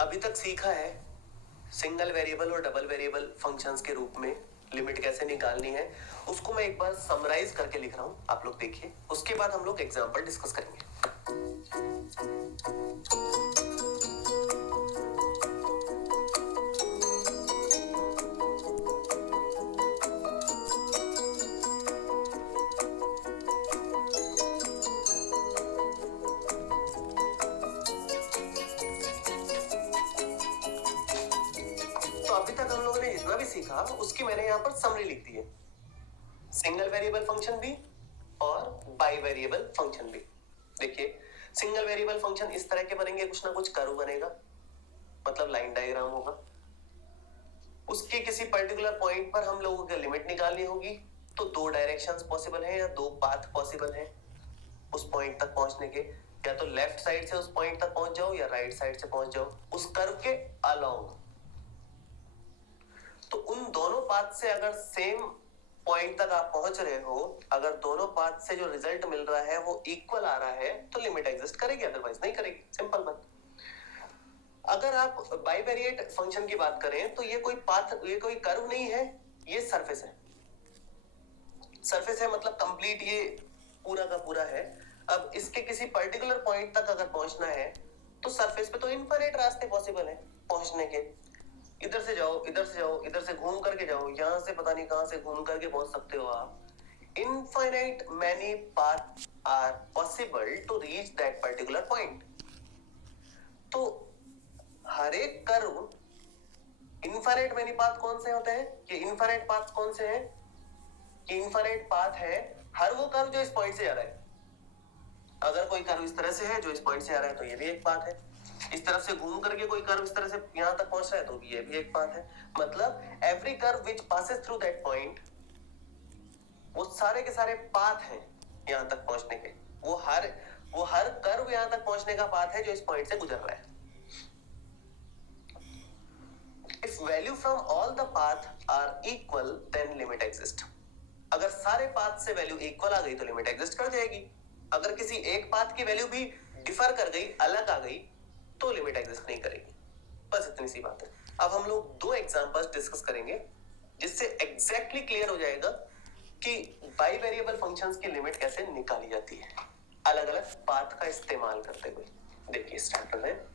अभी तक सीखा है सिंगल वेरिएबल और डबल वेरिएबल फंक्शंस के रूप में लिमिट कैसे निकालनी है, उसको मैं एक बार समराइज करके लिख रहा हूं, आप लोग देखिए। उसके बाद हम लोग एग्जांपल डिस्कस करेंगे। तो अभी तक हम लोगों ने जितना भी सीखा उसकी मैंने यहां पर समरी लिख दी है। सिंगल वेरिएबल फंक्शन भी और बाई वेरिएबल फंक्शन भी। देखिए, सिंगल वेरिएबल फंक्शन इस तरह के बनेंगे, कुछ ना कुछ कर्व बनेगा, मतलब लाइन डायग्राम होगा। उसके किसी पर्टिकुलर पॉइंट पर हम लोगों को लिमिट निकालनी होगी, तो दो डायरेक्शंस पॉसिबल हैं या दो पाथ पॉसिबल हैं उस पॉइंट तक पहुंचने के। या तो लेफ्ट साइड से उस पॉइंट तक पहुंच जाओ या राइट साइड से पहुंच जाओ उस कर्व के अलोंग। तो उन दोनों पाथ से अगर सेम पॉइंट तक आप पहुंच रहे हो, अगर दोनों पाथ से जो रिजल्ट मिल रहा है वो इक्वल आ रहा है, तो लिमिट एग्जिस्ट करेगी, अदरवाइज नहीं करेगी। सिंपल बात। अगर आप बाइवेरिएट फंक्शन की बात करें तो ये कोई पाथ, ये कोई कर्व नहीं है, ये सरफेस है। सरफेस है मतलब कंप्लीट ये पूरा का पूरा है। अब इसके किसी पर्टिकुलर पॉइंट तक अगर पहुंचना है तो सरफेस पे तो इनफाइनाइट रास्ते पॉसिबल है पहुंचने के। इधर से जाओ, इधर से जाओ, इधर से घूम करके जाओ, यहां से पता नहीं कहां से घूम करके पहुंच सकते हो आप। Infinite many path are possible to reach that particular point. तो हर एक कर्व इनफाइनाइट मैनी पाथ कौन से होते हैं? ये इनफाइनाइट पाथ कौन से हैं? ये इनफाइनाइट पाथ है हर वो कर्व जो इस पॉइंट से जा रहा है। अगर कोई कर्व इस तरह से है जो इस पॉइंट से आ रहा है तो ये भी एक पाथ है। इस तरफ से घूम करके कोई कर्व इस तरह से यहां तक पहुंच रहा है तो ये भी एक पाथ है। मतलब every curve which passes through that point, वो सारे के सारे पाथ हैं यहां तक पहुंचने के। वो हर कर्व यहां तक पहुंचने का पाथ है जो इस पॉइंट से गुजर रहा है। If value from all the path are equal, then limit exist. अगर सारे पाथ से वैल्यू इक्वल आ गई तो लिमिट एग्जिस्ट कर जाएगी। अगर किसी एक पाथ की वैल्यू भी डिफर कर गई, अलग आ गई, तो लिमिट एग्जिस्ट नहीं करेगी। बस इतनी सी बात है। अब हम लोग दो एग्जांपल्स डिस्कस करेंगे जिससे एग्जैक्टली क्लियर हो जाएगा कि बाई वेरिएबल फंक्शंस की लिमिट कैसे निकाली जाती है अलग अलग पाथ का इस्तेमाल करते हुए। देखिए, स्टार्ट करते हैं।